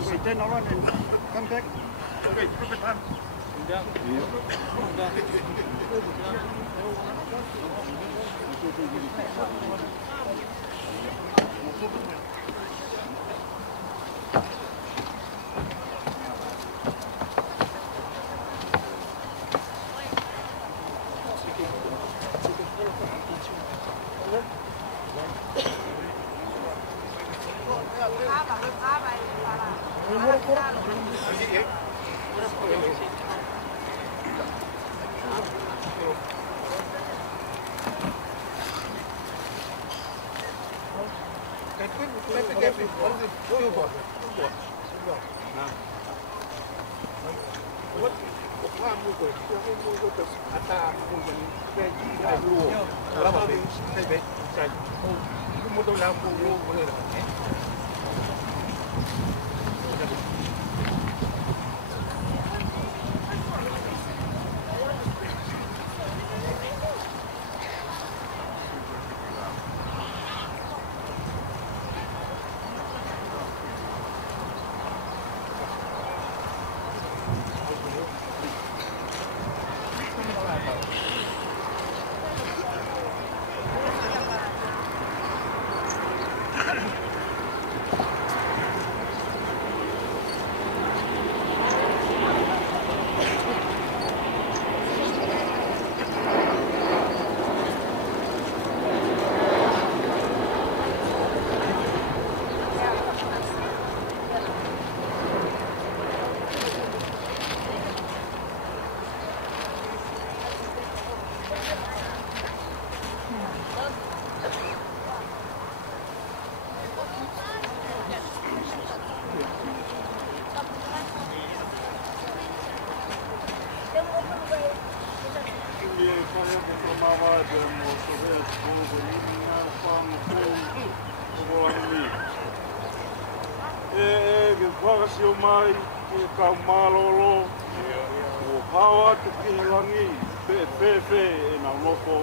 Okay, turn around and come back. Okay, perfect time. Whakasio mai ki ka malolo o hawa te kihilangi pe e na loko.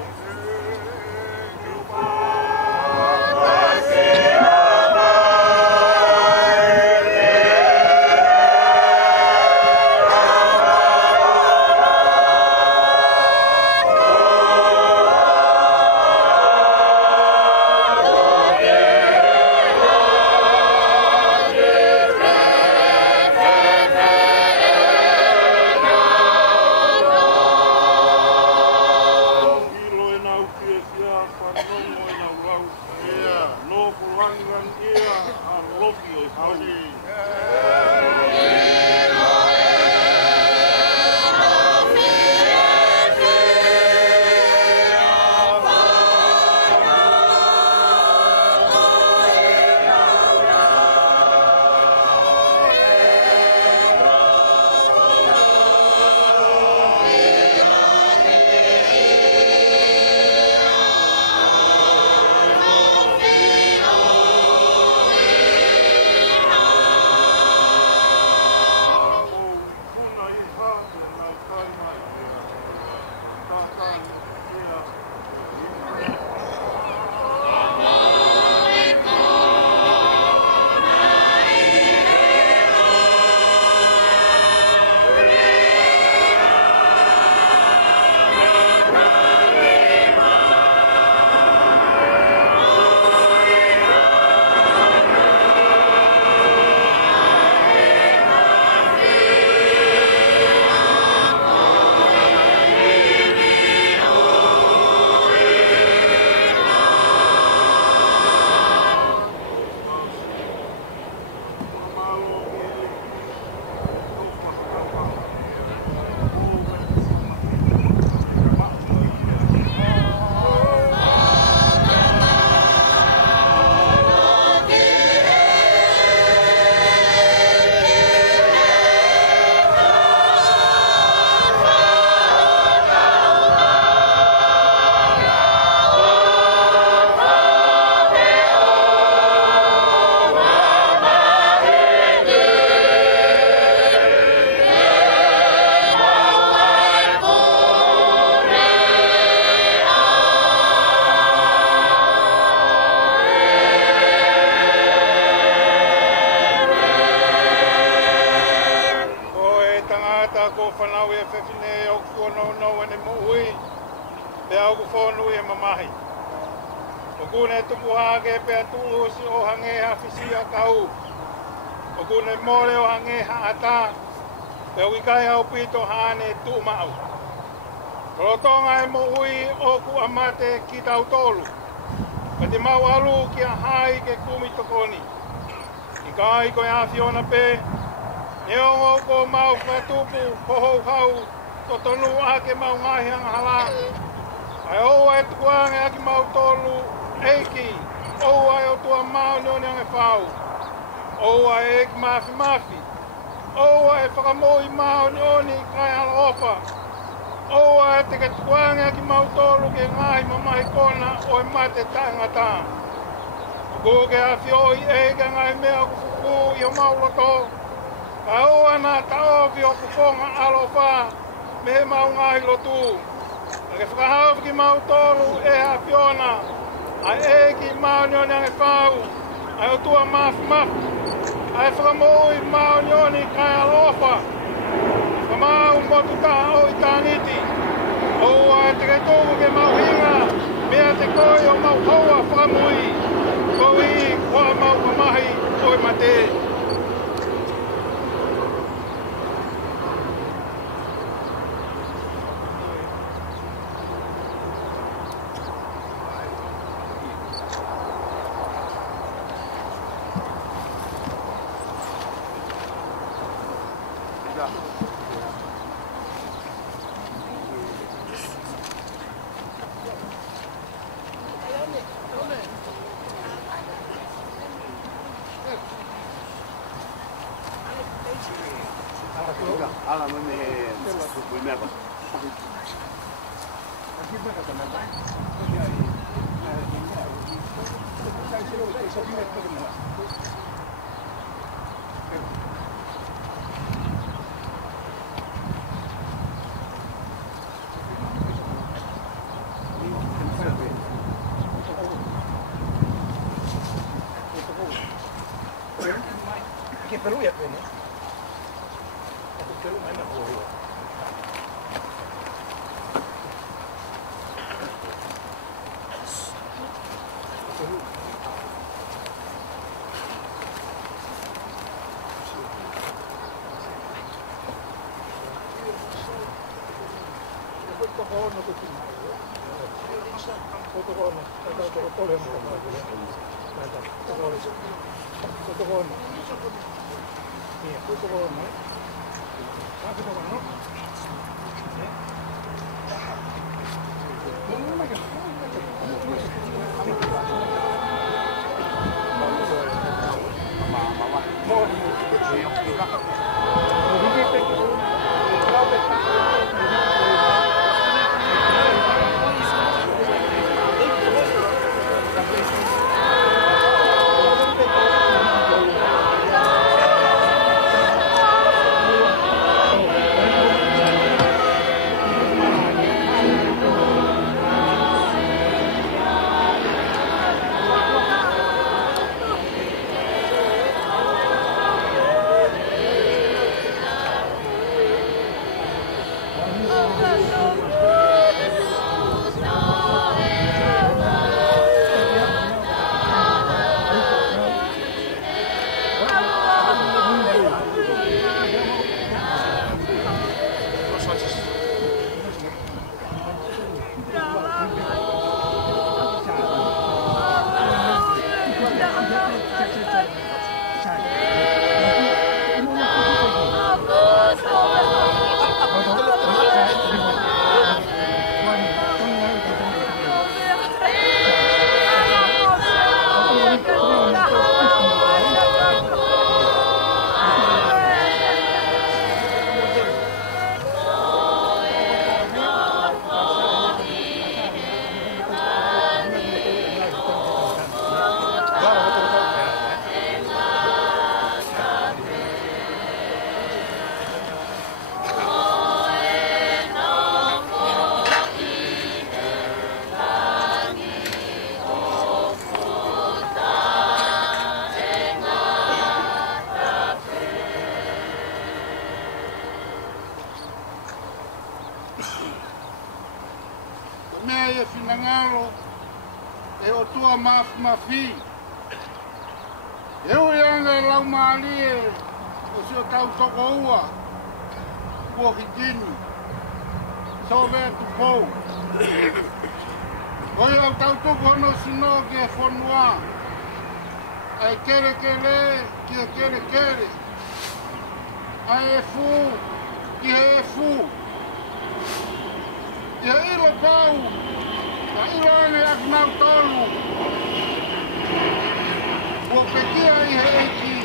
ku whonu e mamahi. O kune tupu hake pia tulusi o hange hawhisia kau. O kune more o hange haata. Pe wikai au pito haane tu mau. Rotonga e mo ui o ku amate ki tau tolu. Ka te mau alu ki a hai ke kumi tokoni. I kai koe awhiona pe. E ongo ko mau whatupu hoho hau. To tonu ake mau ngahi anga hala. Ai oua e tukuange aki mau tolu eiki. Oua e o tua mau nioni ange whau. Oua e eki mafi mafi. Oua e whakamoi mau nioni kai ala ofa. Oua e te ke tukuange aki mau tolu ke ngahi mamahi kona o e mate tangata. Ko ke a whioi e ka ngai mea kufuku i o mauloto. Ka oua nā taovi o kufonga alofa me he mau ngahi lotu. Ka ke whakahau ki mau tolu e a whiona. Ai e ki mau nioni ange whau. Ai o tua mafu mafu. Ai whakamoi mau nioni kai alofa. Whamau motu taha o i tāniti. Oua e te ke tōku ke mau hinga. Mea te koi o mau haua whakamui. Koi kua mau kamahi koi mate. Che per lui è quello? Per lui è quello. ngalo e o tua mafi. Eu ianga lau maalie o si o tau toko ua. Kua kitini. So vea tu pou. Oi au tau toko hono sino ki e whanua. Ai kere kere, ki e kere kere. Ai e fu, ki e fu. Ia ilo pau, ia ilo ane ak nau tolu. Ua pekia i he eiki.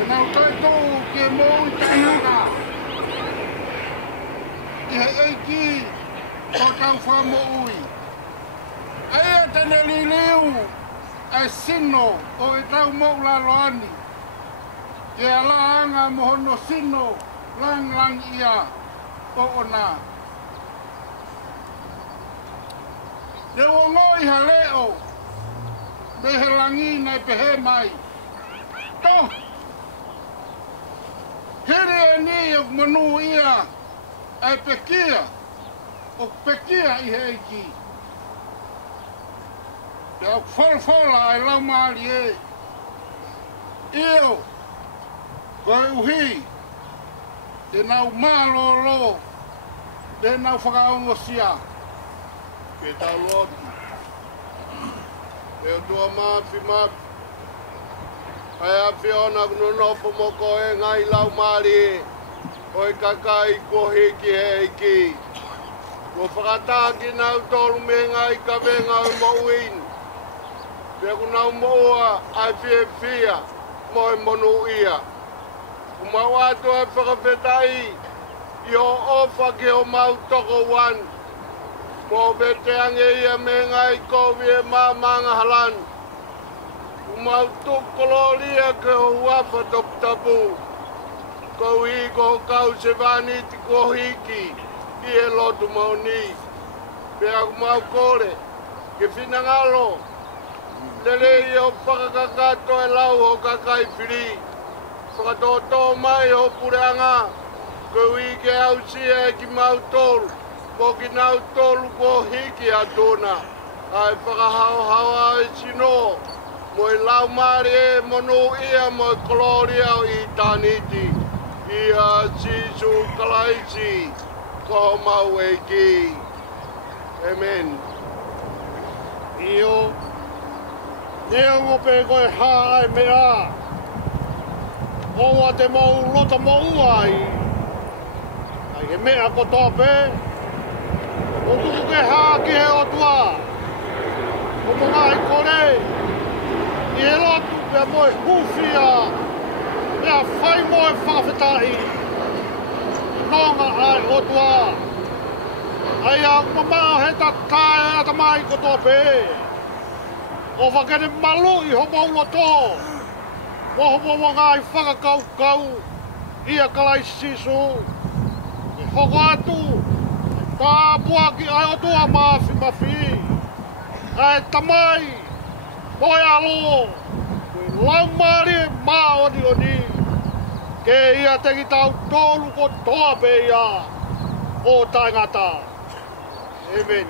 E nau taitou ki e mou i tainaka. I he eiki, o tau whamo ui. Aia tane liliu, e sino o e tau mou laloani. Ke ala anga mohono sino, lang lang ia, o ona. Te wongo i haleo, me he langi nei pehe mai. To! Here e ni o manu ia, ai pekia, o pekia i he eiki. Te au wholwhola ai lau maari e. Io, koe uhi, te nau mālolo, te nau whakaongo sia. Ke tau lotu. E o tua mafi. Ai a whiona kuno nopo moko e ngai lau maari e. Oi kakai kua hiki he eiki. Kua whakataki nau tolu me ngai ka venga o mouin. Pea kunau moua ai whia mo e monu ia. Kumau atu e whakawhetai i o ofa ki o mau toko wan. Mo vete ange ia me ngai kovi e mamanga halan. Kumau tukoloria ke o wafa toptapu. Kou hiko kau se vaniti ko hiki i e lotu mauni. Pea kumau kore ke finangalo. Lele i o whakakakato e lau o kakai whiri. Whakatoto mai o pureanga. Kou ike au sia e ki mau tolu. Ko ki nau tolu ko hiki a tōna. Ai whakahau e sino. Mo i lau maari e monu ia mo i koloria o i taniti. Ia sisu kalaisi. Ko mau e ki. Amen. Io. Nea ngope koe hā ai mea. Owa te mau lota mau ai. Ai he mea ko tope. O tuku ke hā ki he o tua. O mga i kore. I he lotu pia moe hufia. Mea whai moe whawhetai. Nonga ai o tua. Ai a mamao he ta tae ata mai ko tope. O whakere malu i homo ua tō. Mo homo wanga i whakakau ia kalai sisu. I hoko atu. Tā puaki ai o tua mafi. Ai tamai. Moe alo. Lau maari e maa oni. Ke ia teki tau tōlu ko toa pe ia. O taingata. Amen.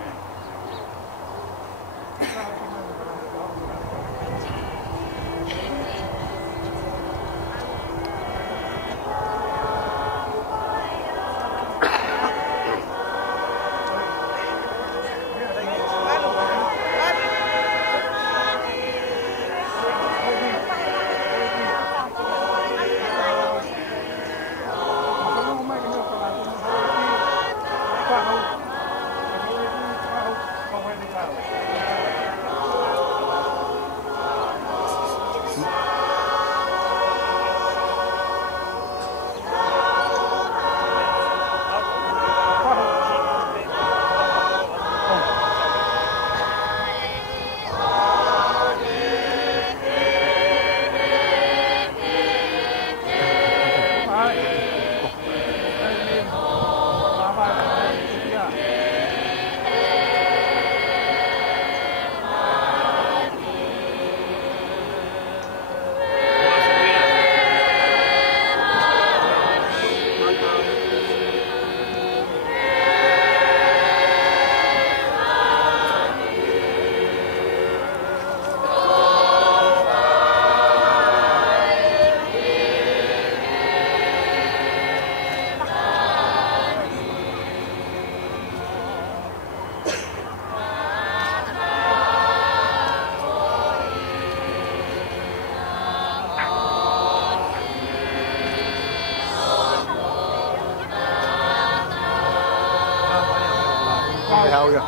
tao ya.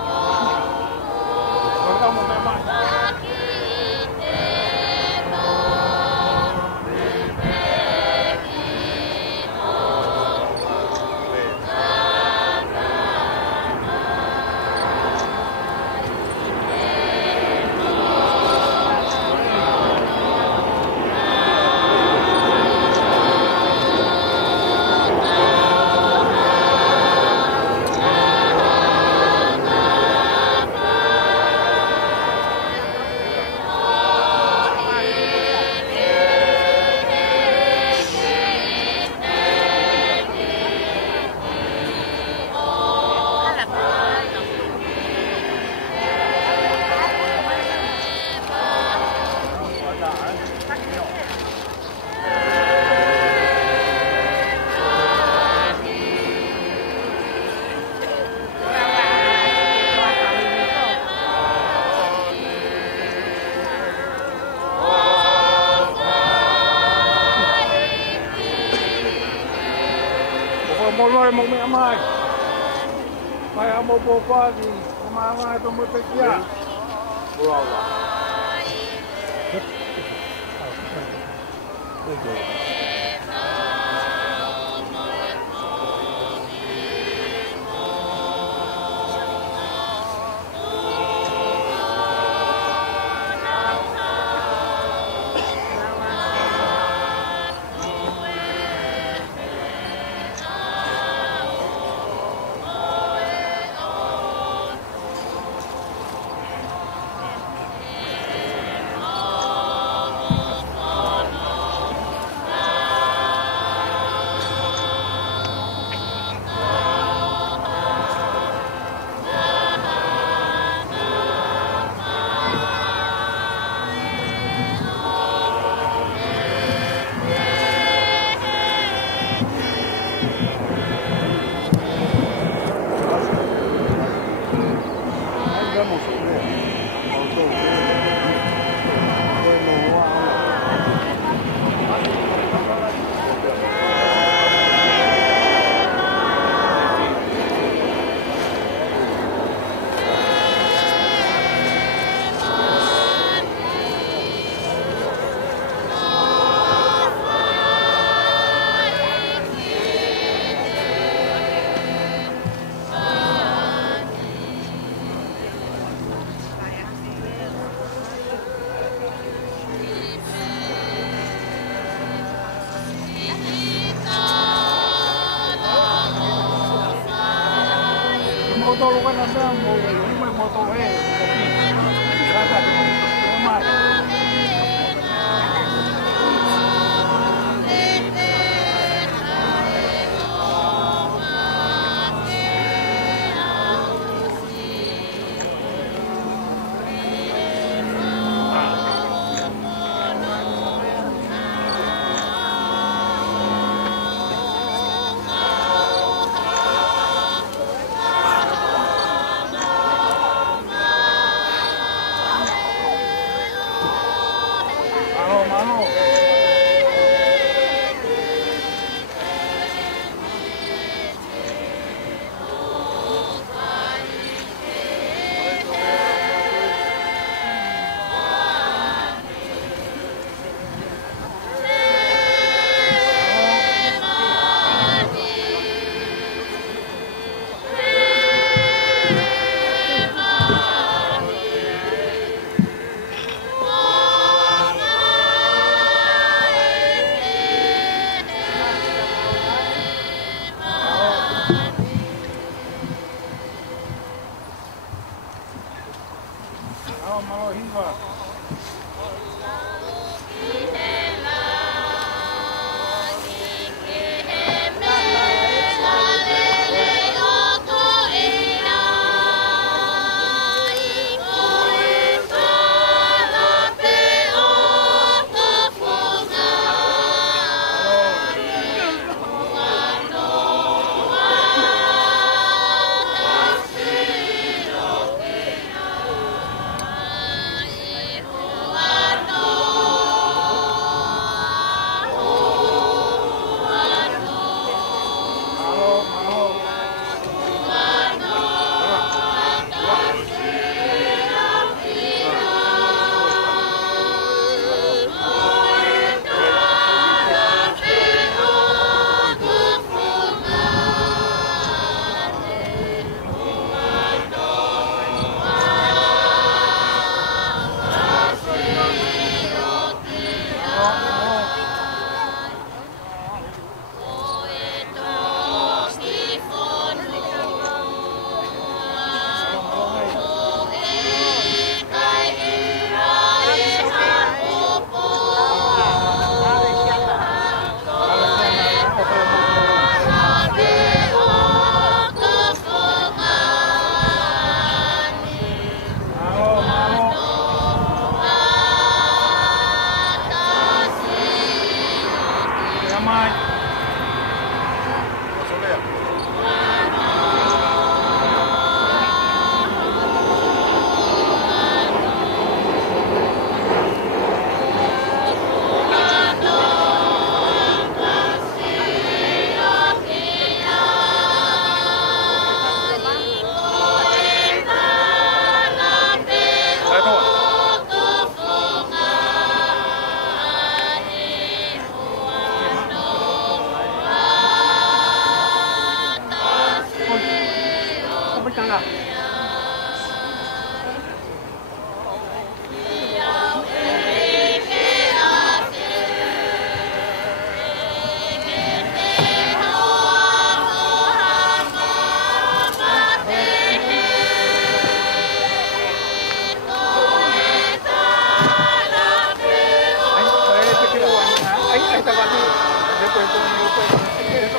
Vamos a ver. Moloi mo mẹ mai mai amo popa di mama to mo tekia bravo motor kan ada mau ini motor kopi ada rumah No.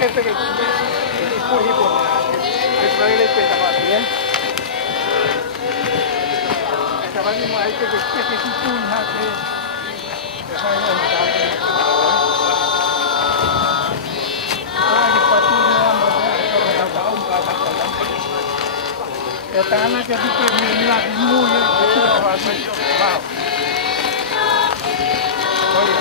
jefe que escoge por que trae el trabajo bien. Estaba mismo ahí que si tú no haces que hay una tanah que dice mira muy wow. Oye.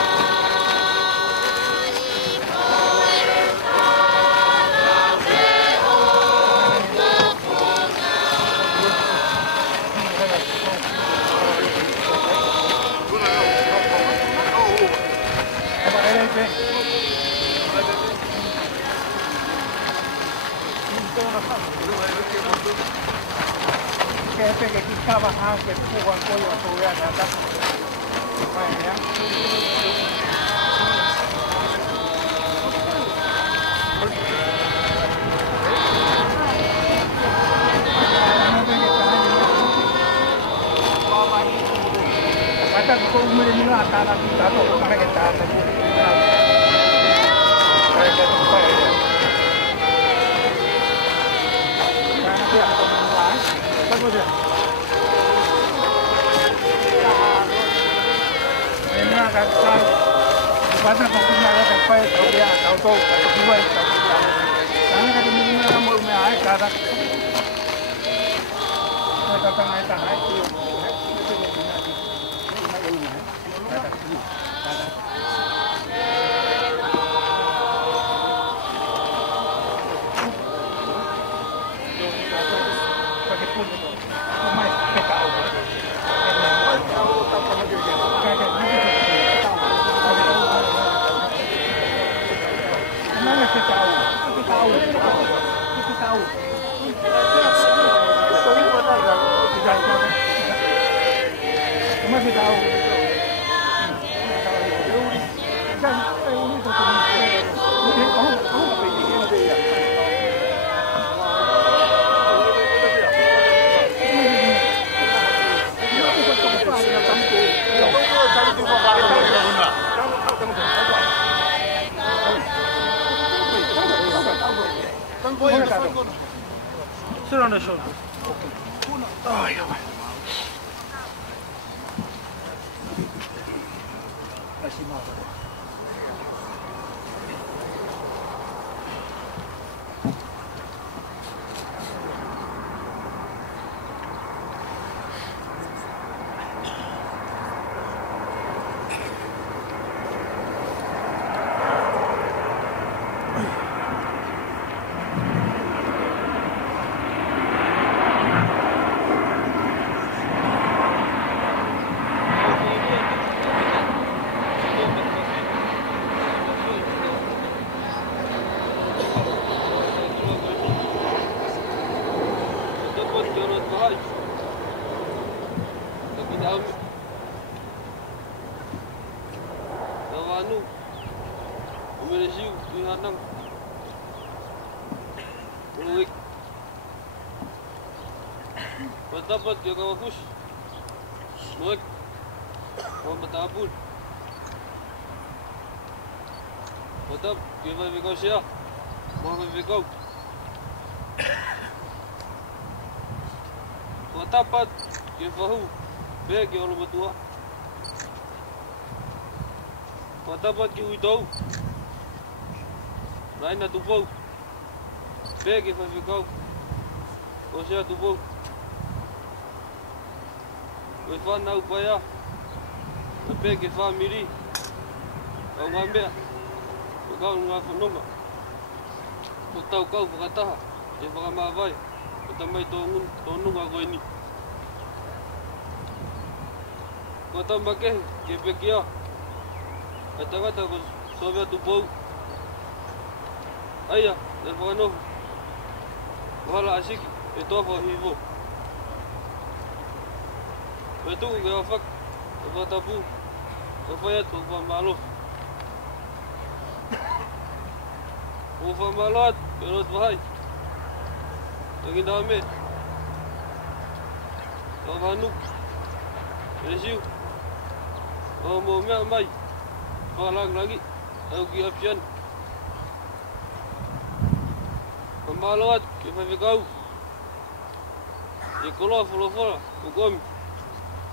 Que quitaba que tuvo apoyo a tu vida nada. Vaya. Mata kau mula tanah kita tu kau kita tanah. Saya kata kau ya. Nanti aku mulai. Bagus ya. Ini akan saya. Pasal kau punya ada sampai tahu dia tahu dua tahu. Karena kalau ini orang mau main kada. Saya datang naik tanah itu. Sit on the shoulder. Oh, yeah. Let's see more. Dapat dia kau push, muak, kau bertabur. Dapat dia berikau siapa, mau berikau. Dapat dia faham, bagi orang berdua. Dapat dia tahu, lain nak tubuh, bagi berikau. Kau siapa tubuh? Oi whanau pai a, na peke whamiri, au ngā mea, o kau ngā whanoma, o tau kau whakataha, e whakamāwai, o tamai tō nunga koe ni. Ko tau makehi, ke peke a, e tangata ko sōwea tu pou. Aia, e whakanohu, wahala asiki, e tōwha hivo. Oi tu ke whak, e whatapu, e whaiat o whamalo. O whamaloat, e rot wahai. E kintaha me. O whanuk, e resiu. O mo mea mai, whalang langi, au ki apian. Maloat, ke whaiwhekau. E koloa wholawhara, o komi.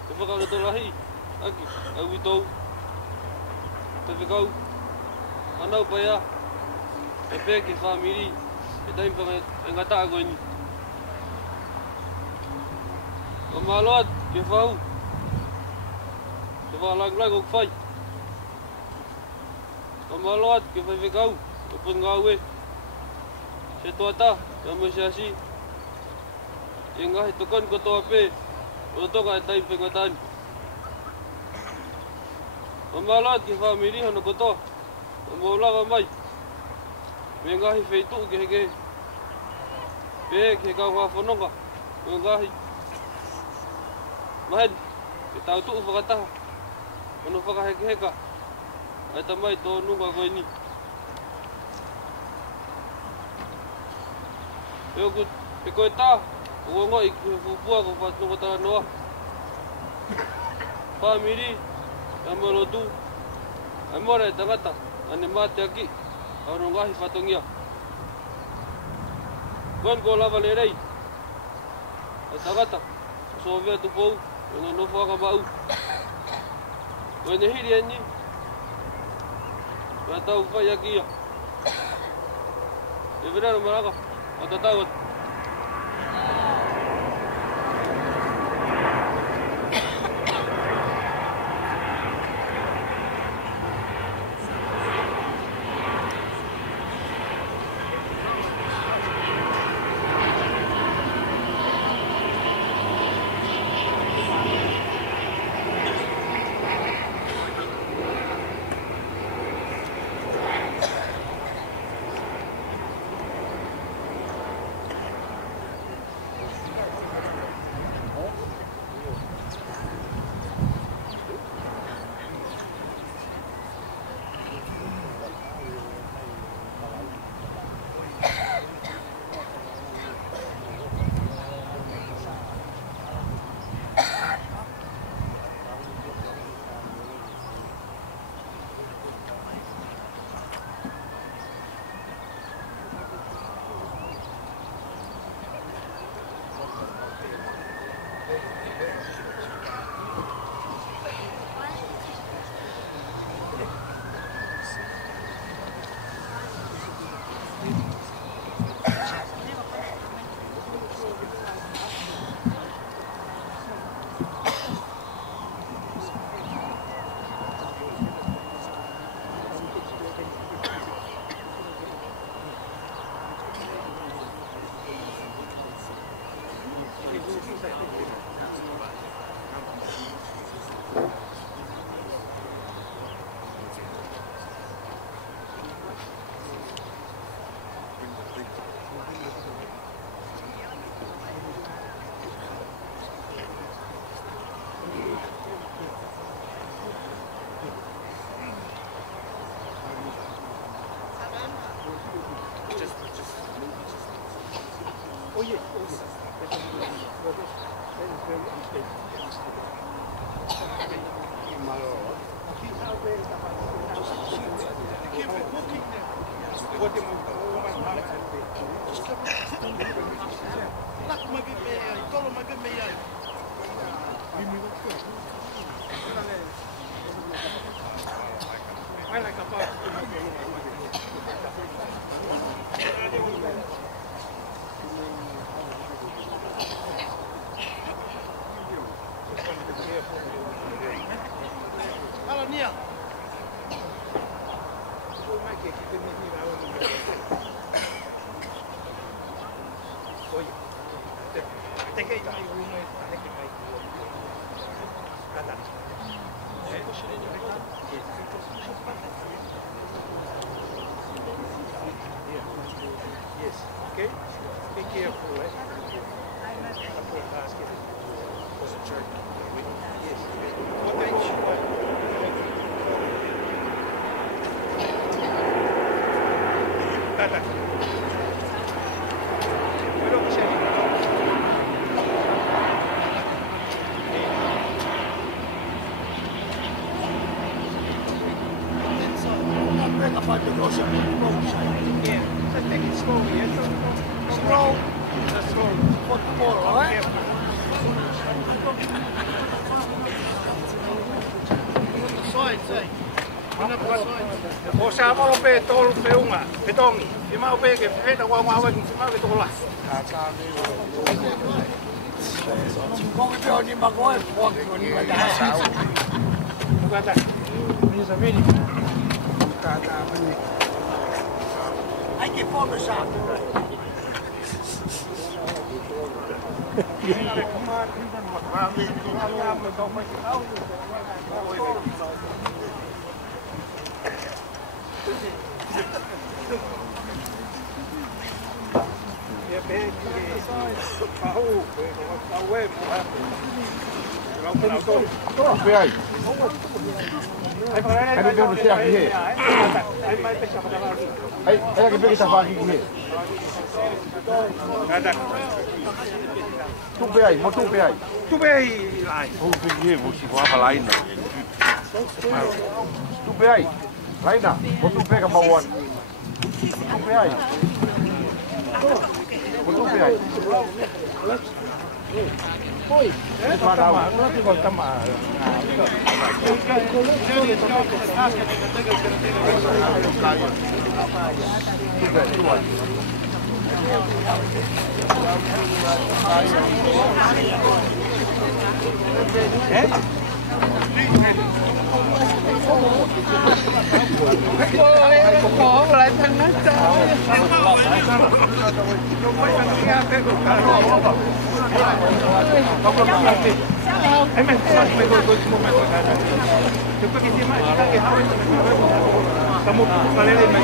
E whakaroto rahi, aki, au i tau. Whaiwhekau. Anau pai a. E pē ke whamiri. E taimpanga e ngata a koe ni. O maloat, ke whau. Te whalang o kwhai. O maloat, ke whaiwhekau. E pun ngāue. Se tuata, e amasiasi. E ngahi tokan kotoa pē. O toka e taimpanga tani. O maloat, ke whamiri hana kotoa. O maulawa mai. Me ngahi wheitu ke heke. Pē ke kau whawhanonga. O ngahi. Mahen, ke tau tuu whakataha. Ono whakaheke heka. Ai tamai tō nunga koe ni. E koe tā, o ngoi ki whupua ko whatunga tara noa. Whamiri, e malotu. Ai mora e tangata, ane mate aki. Auro ngahi whatongia. Koen ko lava le rei. Ai tangata, so vea tu pou. Ono no whaka mau. Koe ne hiri eni. Koe tau whai aki ia. E virano maraka. Ata tau atu. I find the Russia. Yeah, so take it slowly. roll. Let's roll. Football, all right? Sides, eh? O sa mo pe tol pe unga, pe tongi. Di mau pe ke pe ta wa wa ke mau ke tola. Kong pe ni ma ko e po ke ni ka da sa. Ka da. Ni sa vedi. Ka da. Ai ke po me sa. Tupe ai, mo tupe ai. Tupe ai lai. O pe mo si fa laina. Tupe ai. Laina, mo tupe ka bawon. Tupe ai. Mo tupe ai. Oi, para não te volta mais. Có lại thằng nó sao? Em me dois momentos. Depois que tem mais que hawa kamu kalele me.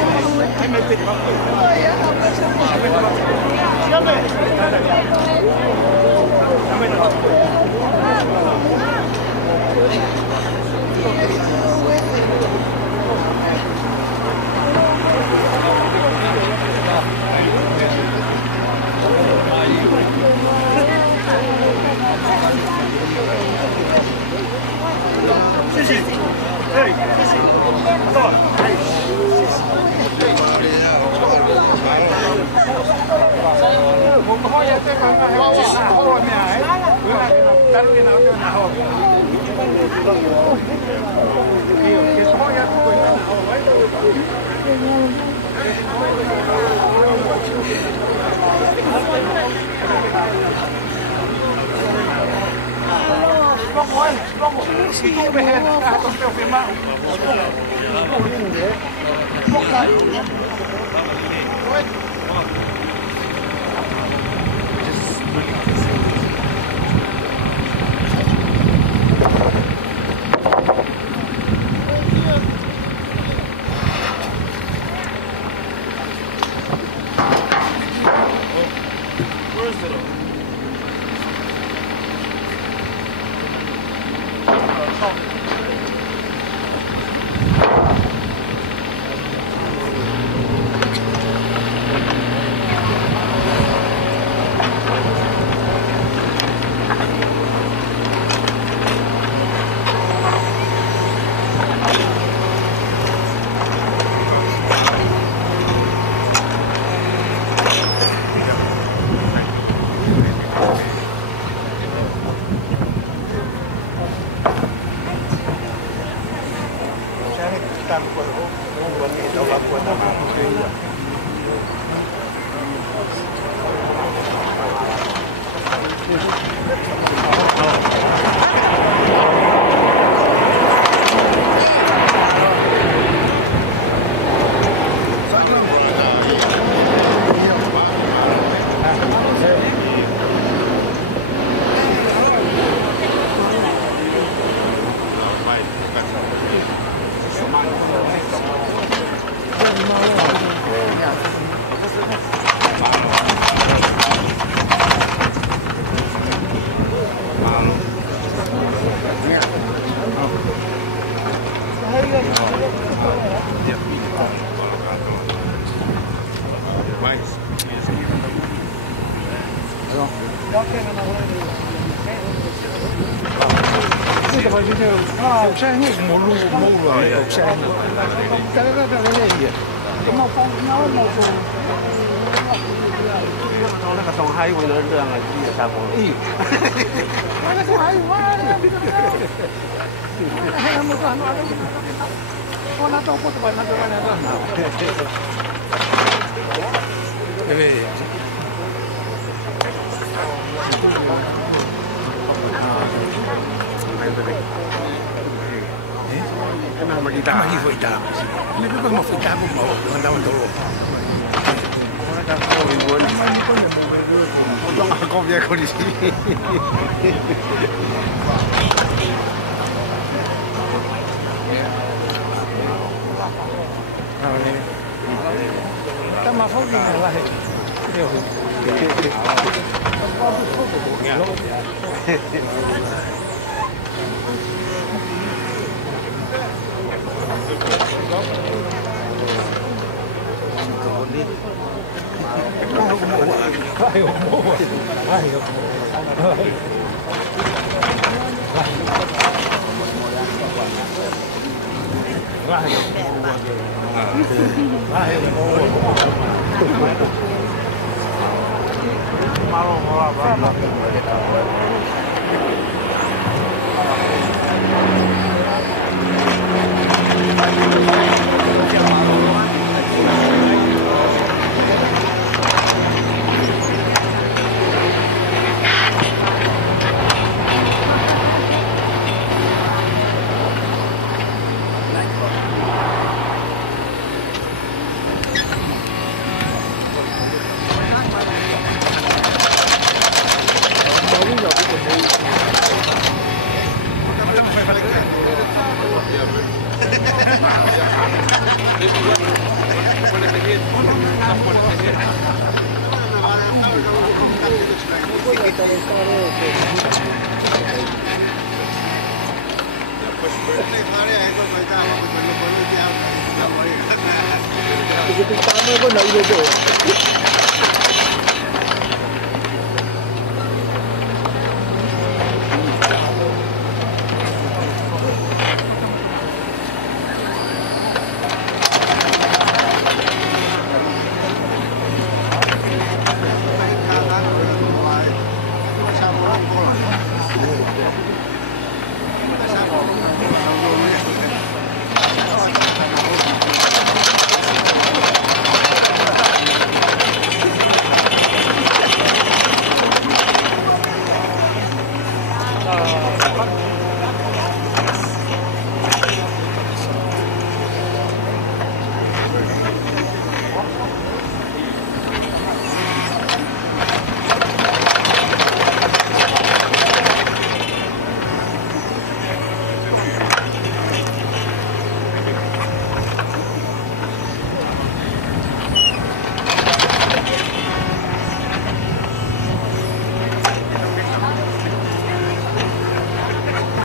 Em me pedi. Kalau nak tong hai pun ada yang lagi ya siapa? Mana tu hai mana? Muka anu ada. Kau nak tahu apa nak jalan ada. Ini. Kenapa kita? Lagi kita. Ini tu mau kita pun mau mandau dulu. Orang dah tahu ibu ni mana pun dia mau berdua. Potong aku biar kau di sini. Kita mahu ni lah. Kita tahu pun nak hidup.